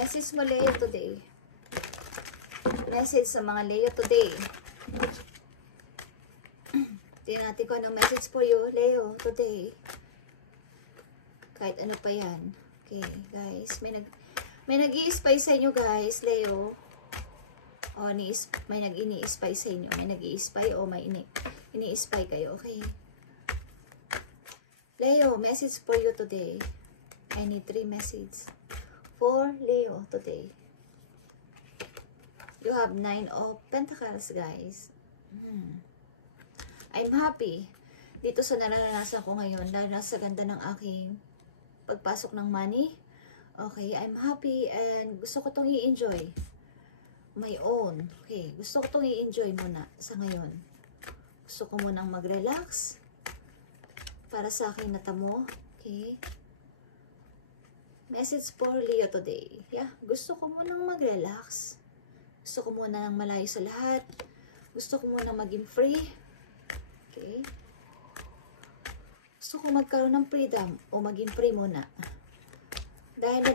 Message mo, Leo, today. Message sa mga Leo today. Tingnan natin ko anong message for you, Leo, today. Kahit ano pa yan. Okay, guys. May nag-i-spy sa inyo, guys, Leo. O, may nag-ini-spy sa inyo. May nag-i-spy o may ini-spy kayo. Okay. Leo, message for you today. I need 3 messages for Leo today. You have 9 of Pentacles, guys. I'm happy dito sa nararanasan ko ngayon, dahil nasa ganda ng aking pagpasok ng money. Okay, I'm happy and gusto ko itong i-enjoy. My own. Okay, gusto ko itong i-enjoy muna sa ngayon. Gusto ko munang mag-relax para sa aking natamo. Okay. Message for Leo today. Yeah, gusto ko munang mag-relax. Gusto ko munang malayo sa lahat. Gusto ko munang maging free. Okay. Gusto ko magkaroon ng freedom o maging free muna. Dahil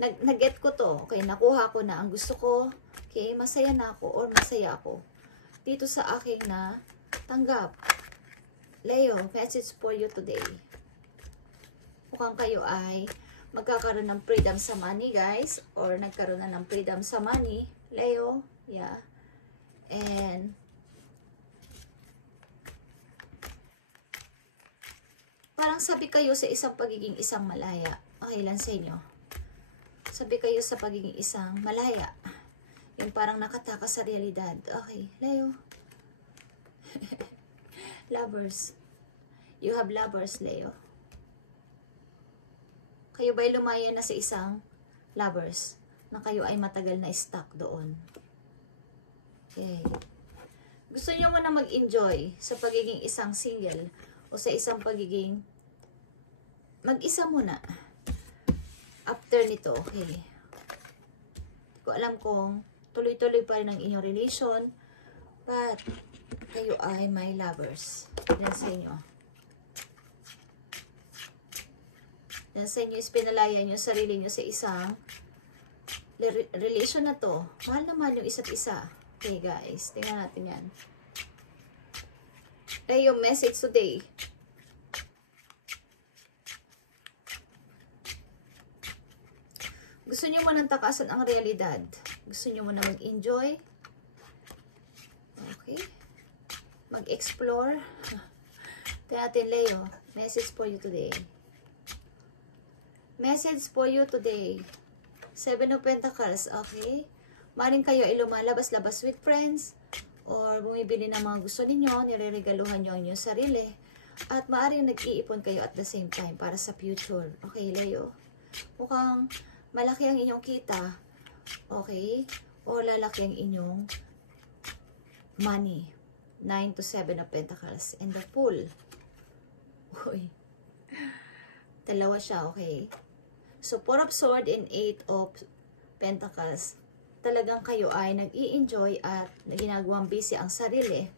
nag-get ko to. Okay, nakuha ko na ang gusto ko. Okay, masaya na ako or masaya ako dito sa aking na tanggap. Leo, message for you today. Mukhang kayo ay magkakaroon ng freedom sa money, guys, or nagkaroon na ng freedom sa money. Leo, yeah. And parang sabi kayo sa isang pagiging isang malaya. Okay lang sa inyo. Sabi kayo sa pagiging isang malaya. Yung parang nakatakas sa realidad. Okay, Leo. Lovers. You have lovers, Leo. Kayo ba'y lumaya na sa isang lovers na kayo ay matagal na stuck doon? Okay. Gusto nyo muna mag-enjoy sa pagiging isang single o sa isang pagiging mag-isa muna. After nito, okay. Hindi ko alam kung tuloy-tuloy pa rin ang inyong relation, but kayo ay may lovers. Yan sa inyo. Yan sa inyo is pinalaya nyo sarili nyo sa isang relation na to. Mahal na mahal yung isa't isa. Okay, guys. Tingnan natin yan. Ay, yung message today. Gusto nyo mo nang takasan ang realidad. Gusto nyo mo na mag-enjoy. Okay. Mag-explore. Tingnan natin, Leo. Message for you today. Message for you today. 7 of Pentacles. Okay. Maring kayo ay lumalabas-labas with friends or bumibili ng mga gusto ninyo, nireregaluhan nyo ang inyong sarili, at maaring nag-iipon kayo at the same time para sa future. Okay, Leo? Mukhang malaki ang inyong kita, okay? O lalaki ang inyong money. 9 to 7 of Pentacles. And the Fool. Uy. Dalawa siya, okay? So, 4 of Swords and 8 of Pentacles. Talagang kayo ay nag-i-enjoy at ginagawang busy ang sarili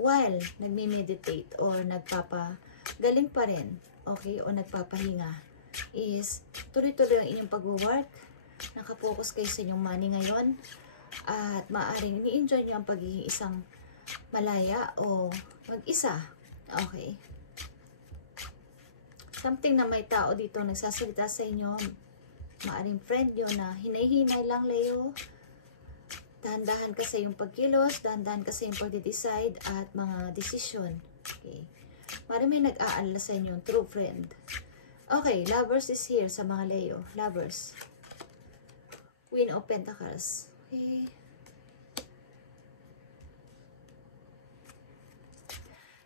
while nagme-meditate or nagpapagaling pa rin, okay, o nagpapahinga, is tuloy-tuloy ang inyong pag-work, nakapokus kayo sa inyong money ngayon, at maaaring ni-enjoy nyo ang pagiging isang malaya o mag-isa, okay. Something na may tao dito nagsasalita sa inyo, maaring friend nyo na hinay-hinay lang, Leo. Dahan-dahan ka sa iyong pagkilos, dahan-dahan ka sa iyong pagde-decide at mga desisyon. Okay. Maaring may nag-aalala sa inyo, true friend. Okay, lovers is here sa mga Leo. Lovers. Queen of Pentacles. Okay.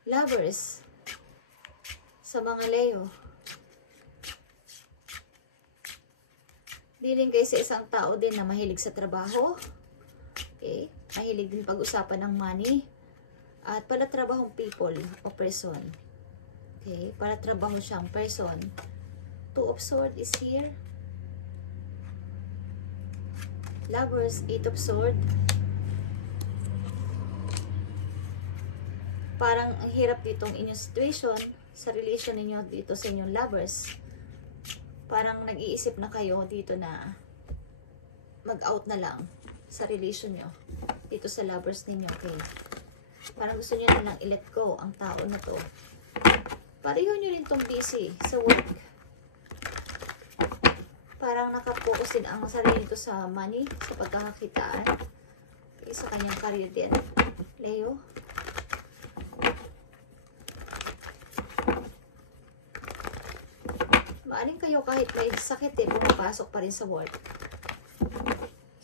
Lovers sa mga Leo. Dealing kayo sa isang tao din na mahilig sa trabaho. Okay. Mahilig din pag-usapan ng money. At pala trabahong people o person. Okay. Para trabaho siyang person. 2 of Swords is here. Lovers, 8 of Swords. Parang ang hirap ditong inyong situation sa relation ninyo dito sa inyong lovers. parang nag-iisip na kayo dito na mag-out na lang sa relation nyo. Dito sa lovers ninyo, okay? Parang gusto nyo na lang i-let go ang tao na to. Pareho nyo rin tong busy sa work. Parang nakapokus din ang sarili nito sa money, sa pagkakakitaan. Okay, sa kanyang career din. Leo. Maaring kayo kahit may sakit pumapasok pa rin sa work.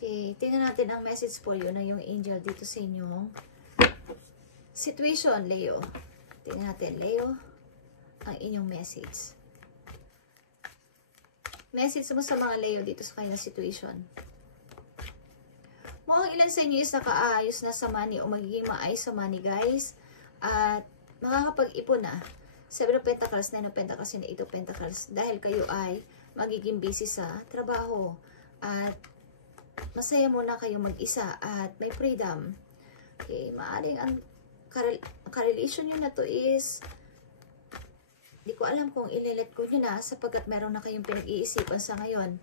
Okay, tingnan natin ang message for you na yung angel dito sa inyong situation, Leo. Tingnan natin, Leo, ang inyong message. Message mo sa mga Leo dito sa kanyang situation. Mukhang ilan sa inyo is nakaayos na sa money o magiging maayos sa money, guys. At makakapag-ipon na. 7 of Pentacles, 9 of Pentacles, and 8 of Pentacles. Dahil kayo ay magiging busy sa trabaho. At masaya muna kayo mag-isa at may freedom. Okay, maaaring ang ka-relation nyo na to is di ko alam kung ililet ko nyo na sapagkat meron na kayong pinag-iisipan sa ngayon.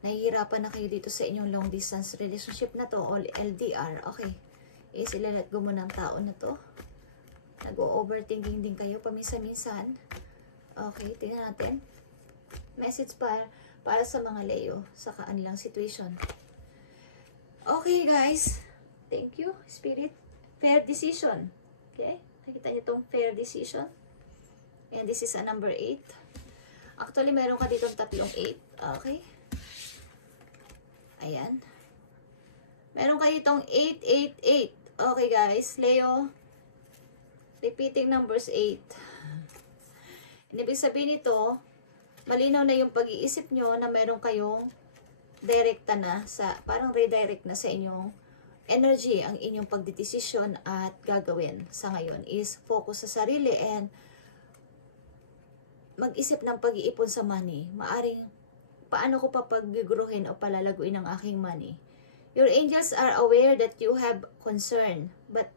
Nahihirapan na kayo dito sa inyong long distance relationship na to o LDR. Okay, is ililet go mo ng tao na to. Nag-overthinking din kayo paminsan-minsan. Okay, tingnan natin. Message para sa mga Leo sa kanilang situation. Okay, guys. Thank you, Spirit. Fair decision. Okay? Nakita niyo itong fair decision. And this is a number 8. Actually, meron ka dito tatlong 8. Okay? Ayan. Meron ka ditong 888. Okay, guys. Leo. Repeating numbers 8. Ibig sabihin nito, malinaw na yung pag-iisip nyo na meron kayong direkta na sa, parang redirect na sa inyong energy, ang inyong pagdidesisyon at gagawin sa ngayon is focus sa sarili and mag-isip ng pag-iipon sa money. Maaring, paano ko pa pagbiguruhin o palalaguin ang aking money? Your angels are aware that you have concern, but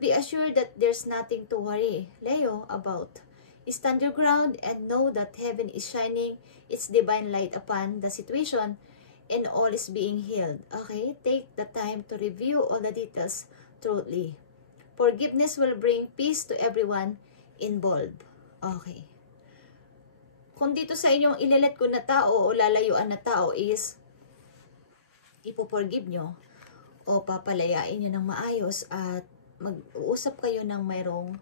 be assured that there's nothing to worry, Leo, about. Stand your ground and know that heaven is shining its divine light upon the situation and all is being healed. Okay? Take the time to review all the details truly. Forgiveness will bring peace to everyone involved. Okay. Kung dito sa inyong ililet ko na tao o lalayuan na tao is ipo-forgive nyo o papalayain nyo ng maayos at mag-uusap kayo ng mayroong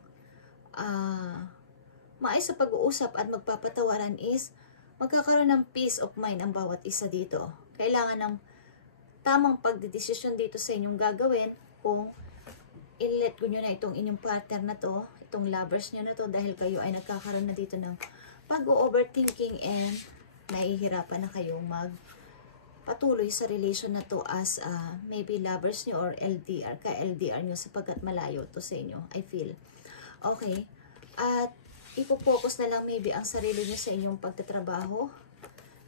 maayos sa pag-uusap at magpapatawaran is magkakaroon ng peace of mind ang bawat isa dito. Kailangan ng tamang pagdedesisyon dito sa inyong gagawin kung i-let go nyo na itong inyong partner na to, itong lovers nyo na to dahil kayo ay nagkakaroon na dito ng pag-overthinking and nahihirapan na kayong patuloy sa relation na to as maybe lovers nyo or LDR, ka-LDR nyo sapagkat malayo to sa inyo, I feel. Okay. At ipo-focus na lang maybe ang sarili nyo sa inyong pagtatrabaho.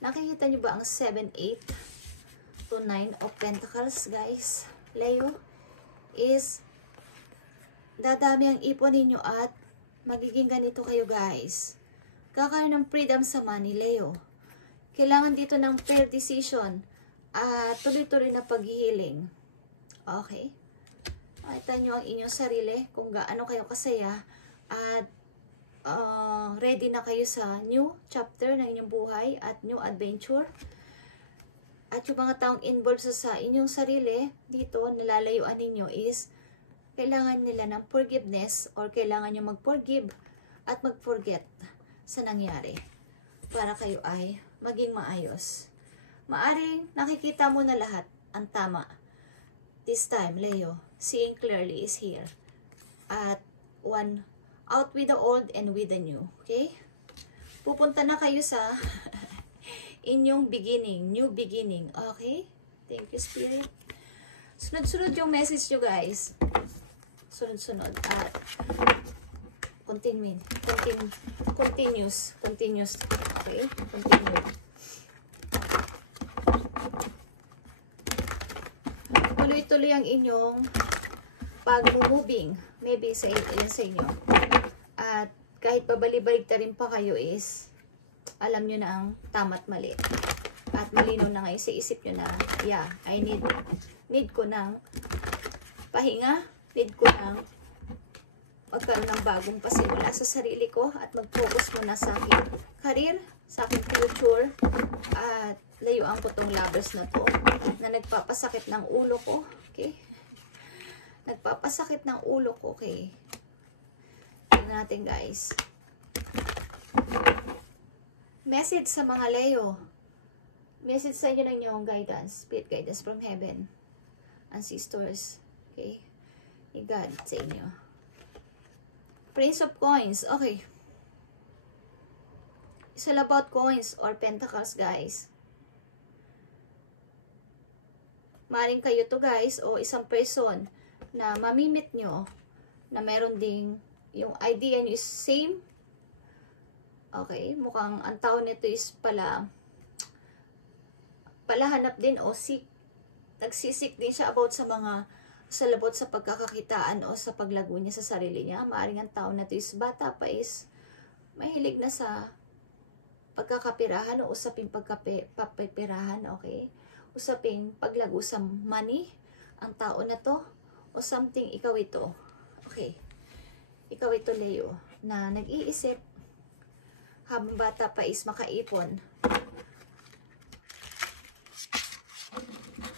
Nakikita nyo ba ang 7, 8 to 9 of Pentacles, guys? Leo, is dadami ang ipon ninyo at magiging ganito kayo, guys. Kakaroon ng freedom sa money, Leo. Kailangan dito ng fair decision at tuloy-tuloy na paghihiling. Okay? Makita nyo ang inyong sarili kung gaano kayo kasaya at ready na kayo sa new chapter ng inyong buhay at new adventure. At yung mga taong involved sa inyong sarili, dito, nilalayuan ninyo is kailangan nila ng forgiveness or kailangan nyo mag-forgive at mag-forget sa nangyari para kayo ay maging maayos. Maaring nakikita mo na lahat ang tama. This time, Leo, seeing clearly is here. At one, out with the old and with the new. Okay? Pupunta na kayo sa inyong beginning, new beginning. Okay? Thank you, Spirit. Sunod-sunod yung message nyo, guys. Sunod-sunod. At continuous. Okay? Continue. Tuloy-tuloy ang inyong pag-moving. Maybe sa inyo. At kahit babalik-balik na rin pa kayo is alam nyo na ang tama't mali. At malinaw na ngayon sa isip nyo na, yeah, I need ko ng pahinga, need ko ng magkaroon ng bagong pasimula sa sarili ko at mag-focus muna sa aking career, sa aking future, at layuan ko tong lovers na to na nagpapasakit ng ulo ko, okay? Nagpapasakit ng ulo ko, okay? Tingnan natin, guys. Message sa mga Leo. Message sa inyo ng inyong guidance, spirit guidance from heaven, ancestors, okay? Ni God sa inyo. Prince of Coins, okay. It's all about coins or pentacles, guys. Maring kayo to, guys, o isang person na mamimit nyo na meron ding yung idea nyo is same. Okay, mukhang ang tao nito is palahanap din o nagsisik din siya about sa mga salabot sa pagkakakitaan o sa paglago niya sa sarili niya. Maaring ang tao na to is bata pa is mahilig na sa pagkakapirahan o usaping pagkapirahan, okay? Usaping paglago sa money, ang tao na to, o something, ikaw ito. Okay. Ikaw ito, Leo, na nag-iisip habang bata pa is makaipon.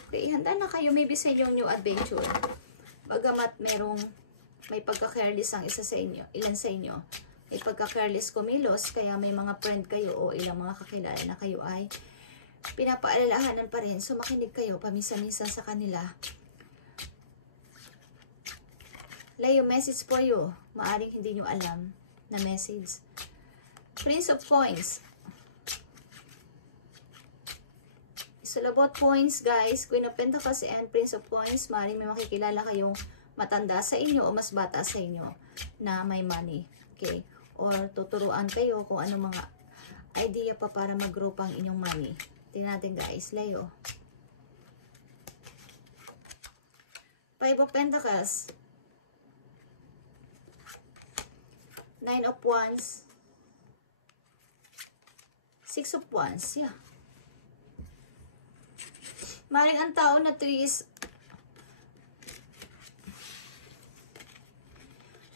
Okay, handa na kayo maybe sa inyong new adventure. Bagamat may pagka-careless ang isa sa inyo, ilan sa inyo. May pagka-careless kumilos, kaya may mga friend kayo o ilang mga kakilala na kayo ay pinapaalalahanan pa rin. So makinig kayo paminsan-minsan sa kanila. Leo, message for you. Maaring hindi nyo alam na message. Prince of Coins. So, about points, guys, Queen of Pentacles and Prince of Coins, maaaring may makikilala kayong matanda sa inyo o mas bata sa inyo na may money. Okay? Or tuturuan kayo kung anong mga idea pa para mag-grow pang inyong money. Tingnan natin, guys. Leo. Five of Pentacles. Nine of Wands. Six of Wands. Yeah. Maring ang tao na to is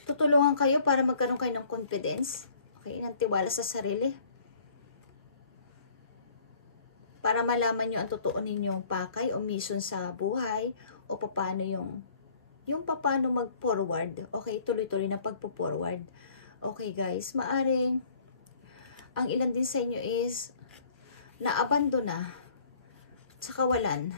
tutulungan kayo para magkaroon kayo ng confidence. Okay, ng tiwala sa sarili. Para malaman nyo ang totoo ninyong pakay o mission sa buhay o paano yung paano mag-forward. Okay, tuloy-tuloy na pagpo-forward. Okay, guys, maaring ang ilan din sa inyo is naabandona sa kawalan.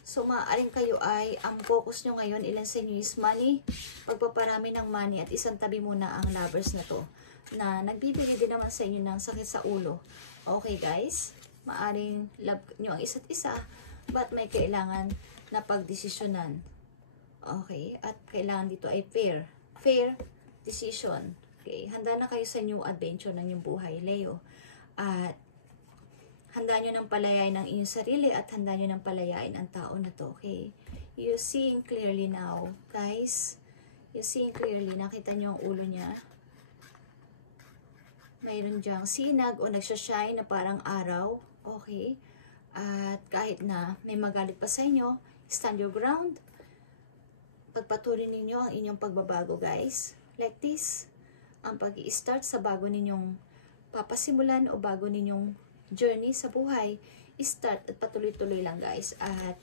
So, maaaring kayo ay, ang focus nyo ngayon, ilan sa inyo is money, pagpaparami ng money, at isang tabi muna ang lovers na to, na nagbibigay din naman sa inyo ng sakit sa ulo. Okay, guys? Maaaring love nyo ang isa't isa, but may kailangan na pagdesisyonan. Okay? At kailangan dito ay fair decision. Okay? Handa na kayo sa new adventure ng inyong buhay, Leo. At handa nyo ng palayain ang inyong sarili at handa nyo ng palayain ang tao na to, okay? You seeing clearly now, guys. You seeing clearly. Nakita nyo ang ulo niya. Mayroon diyang sinag o nagsashine na parang araw, okay? At kahit na may magalit pa sa inyo, stand your ground. Pagpatuloy ninyo ang inyong pagbabago, guys. Like this. Ang pag-i-start sa bago ninyong papasimulan o bago ninyong journey sa buhay, start at patuloy-tuloy lang, guys. At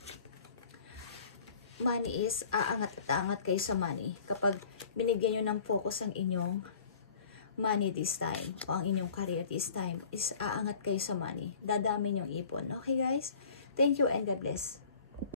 money is aangat at aangat kayo sa money kapag binigyan nyo ng focus ang inyong money this time o ang inyong career this time is aangat kayo sa money. Dadami yung ipon. Okay, guys? Thank you and God bless.